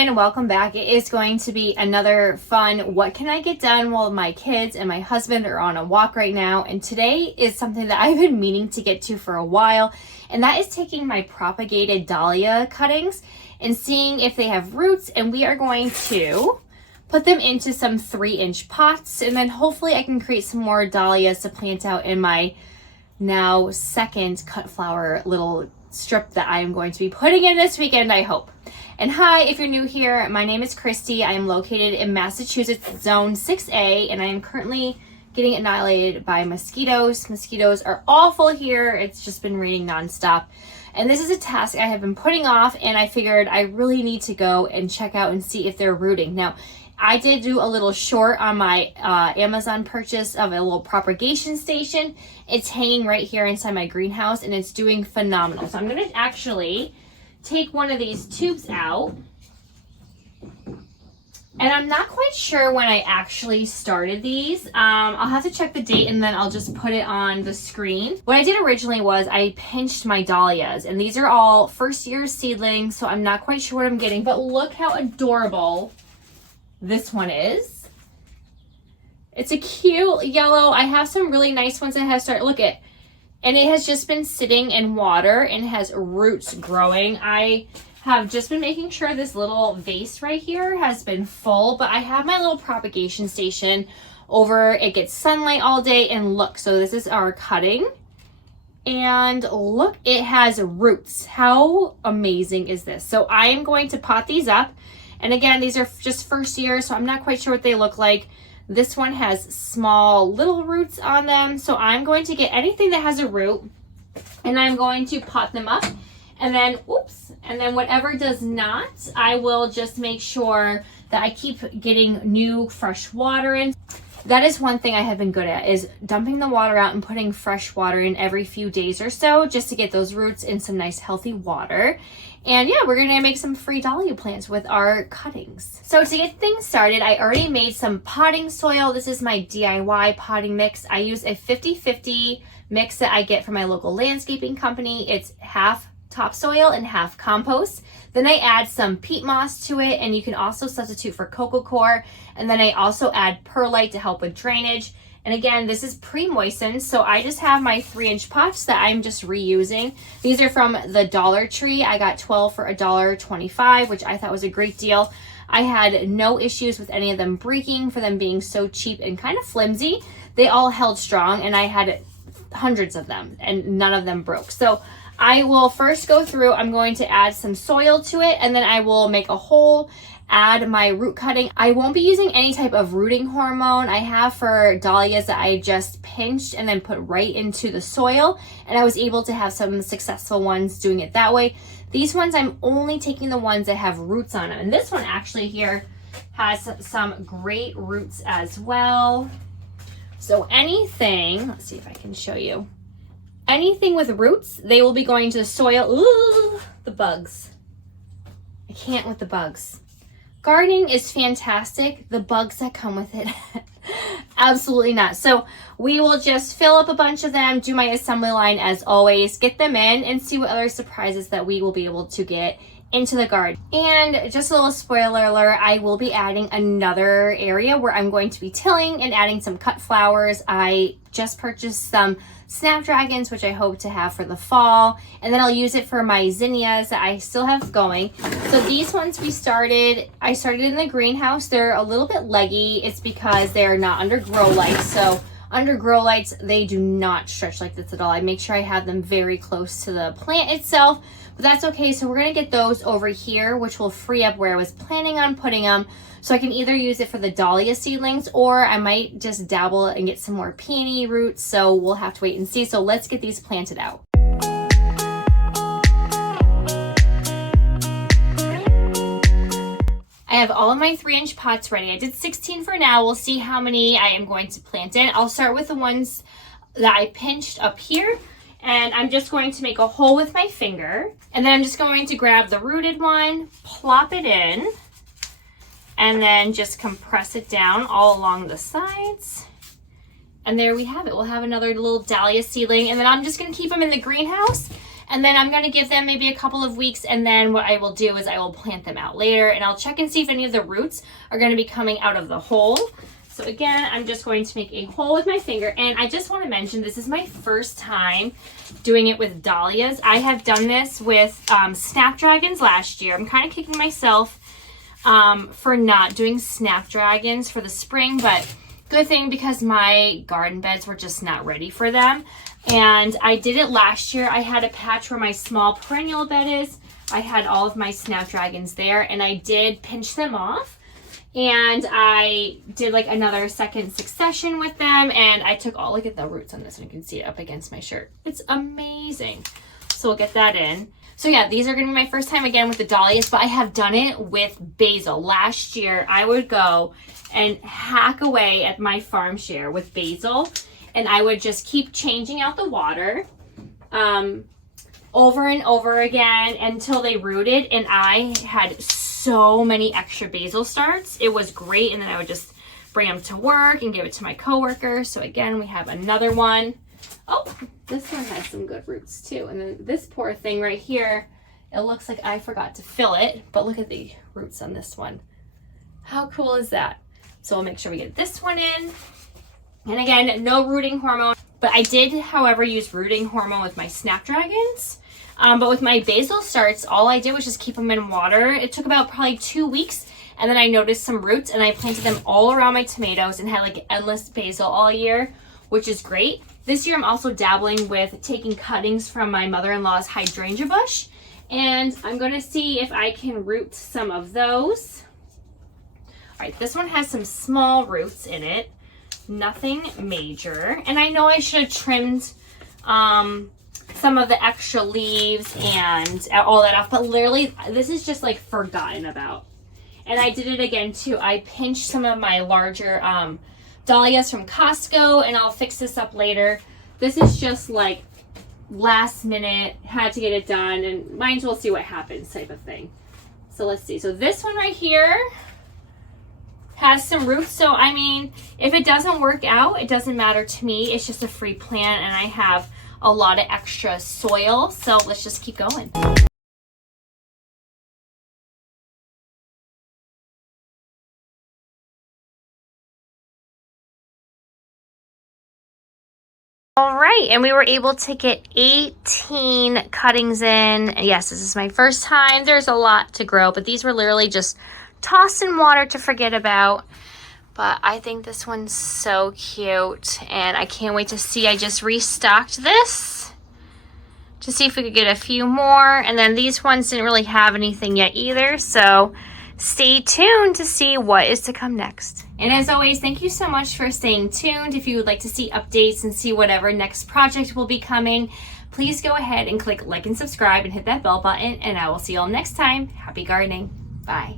again, welcome back. It is going to be another fun what can I get done while my kids and my husband are on a walk right now. And today is something that I've been meaning to get to for a while, and that is taking my propagated dahlia cuttings and seeing if they have roots, and we are going to put them into some 3-inch pots, and then hopefully I can create some more dahlias to plant out in my now second cut flower little strip that I am going to be putting in this weekend, I hope. And hi, if you're new here, my name is Kristy. I am located in Massachusetts, Zone 6A, and I am currently getting annihilated by mosquitoes. Mosquitoes are awful here. It's just been raining nonstop. And this is a task I have been putting off, and I figured I really need to go and check out and see if they're rooting. Now, I did do a little short on my Amazon purchase of a little propagation station. It's hanging right here inside my greenhouse, and it's doing phenomenal. So I'm going to actually take one of these tubes out. And I'm not quite sure when I actually started these. I'll have to check the date, and then I'll just put it on the screen. What I did originally was I pinched my dahlias, and these are all first-year seedlings, so I'm not quite sure what I'm getting. But look how adorable this one is. It's a cute yellow. I have some really nice ones that have started. Look at, and it has just been sitting in water and has roots growing. I have just been making sure this little vase right here has been full, but I have my little propagation station over. It gets sunlight all day, and look, so this is our cutting, and look, it has roots. How amazing is this? So I am going to pot these up, and again, these are just first year, so I'm not quite sure what they look like. This one has small little roots on them, so I'm going to get anything that has a root, and I'm going to pot them up. And then, oops, and then whatever does not, I will just make sure that I keep getting new fresh water in. That is one thing I have been good at, is dumping the water out and putting fresh water in every few days or so, just to get those roots in some nice healthy water. And yeah, we're gonna make some free dahlia plants with our cuttings. So to get things started, I already made some potting soil. This is my DIY potting mix. I use a 50-50 mix that I get from my local landscaping company. It's half topsoil and half compost. Then I add some peat moss to it, and you can also substitute for coco coir. And then I also add perlite to help with drainage. And again, this is pre-moistened, so I just have my 3-inch pots that I'm just reusing. These are from the Dollar Tree. I got 12 for $1.25, which I thought was a great deal. I had no issues with any of them breaking for them being so cheap and kind of flimsy. They all held strong, and I had hundreds of them, and none of them broke. So I will first go through, I'm going to add some soil to it, and then I will make a hole, add my root cutting. I won't be using any type of rooting hormone. I have for dahlias that I just pinched and then put right into the soil, and I was able to have some successful ones doing it that way. These ones, I'm only taking the ones that have roots on them, and this one actually here has some great roots as well. So anything, let's see if I can show you. Anything with roots, they will be going to the soil. Ooh, the bugs. I can't with the bugs. Gardening is fantastic. The bugs that come with it, absolutely not. So we will just fill up a bunch of them, do my assembly line as always, get them in, and see what other surprises that we will be able to get into the garden. And just a little spoiler alert, I will be adding another area where I'm going to be tilling and adding some cut flowers. I just purchased some snapdragons, which I hope to have for the fall, and then I'll use it for my zinnias that I still have going. So these ones I started in the greenhouse. They're a little bit leggy. It's because they're not under grow lights. So under grow lights, they do not stretch like this at all. I make sure I have them very close to the plant itself, but that's okay. So we're gonna get those over here, which will free up where I was planning on putting them. So I can either use it for the dahlia seedlings, or I might just dabble and get some more peony roots. So we'll have to wait and see. So let's get these planted out. I have all of my 3-inch pots ready. I did 16 for now. We'll see how many I am going to plant in. I'll start with the ones that I pinched up here, and I'm just going to make a hole with my finger, and then I'm just going to grab the rooted one, plop it in, and then just compress it down all along the sides. And there we have it. We'll have another little dahlia seedling, and then I'm just gonna keep them in the greenhouse And then I'm going to give them maybe a couple of weeks, and then what I will do is I will plant them out later, and I'll check and see if any of the roots are going to be coming out of the hole. So again, I'm just going to make a hole with my finger, and I just want to mention this is my first time doing it with dahlias. I have done this with snapdragons last year. I'm kind of kicking myself for not doing snapdragons for the spring, but good thing because my garden beds were just not ready for them. And I did it last year. I had a patch where my small perennial bed is. I had all of my snapdragons there, and I did pinch them off. And I did like another second succession with them, and I took all, look at the roots on this one. You can see it up against my shirt. It's amazing. So we'll get that in. So yeah, these are gonna be my first time again with the dahlias, but I have done it with basil. Last year, I would go and hack away at my farm share with basil, and I would just keep changing out the water over and over again until they rooted, and I had so many extra basil starts. It was great, and then I would just bring them to work and give it to my coworkers. So again, we have another one. Oh, this one has some good roots too. And then this poor thing right here, it looks like I forgot to fill it, but look at the roots on this one. How cool is that? So we'll make sure we get this one in. And again, no rooting hormone, but I did, however, use rooting hormone with my snapdragons. But with my basil starts, all I did was just keep them in water. It took about probably 2 weeks, and then I noticed some roots, and I planted them all around my tomatoes and had like endless basil all year, which is great. This year I'm also dabbling with taking cuttings from my mother-in-law's hydrangea bush, and I'm going to see if I can root some of those. All right, this one has some small roots in it. Nothing major. And I know I should have trimmed some of the extra leaves and all that off, but literally this is just like forgotten about. And I did it again too. I pinched some of my larger dahlias from Costco, and I'll fix this up later. This is just like last minute, had to get it done, and might as well see what happens type of thing. So let's see. So this one right here has some roots. So I mean, if it doesn't work out, it doesn't matter to me. It's just a free plant, and I have a lot of extra soil. So let's just keep going. All right, and we were able to get 18 cuttings in. Yes, this is my first time. There's a lot to grow, but these were literally just tossed in water to forget about. But I think this one's so cute, and I can't wait to see. I just restocked this to see if we could get a few more, and then these ones didn't really have anything yet either, so stay tuned to see what is to come next. And as always, thank you so much for staying tuned. If you would like to see updates and see whatever next project will be coming, please go ahead and click like and subscribe and hit that bell button, and I will see you all next time. Happy gardening. Bye.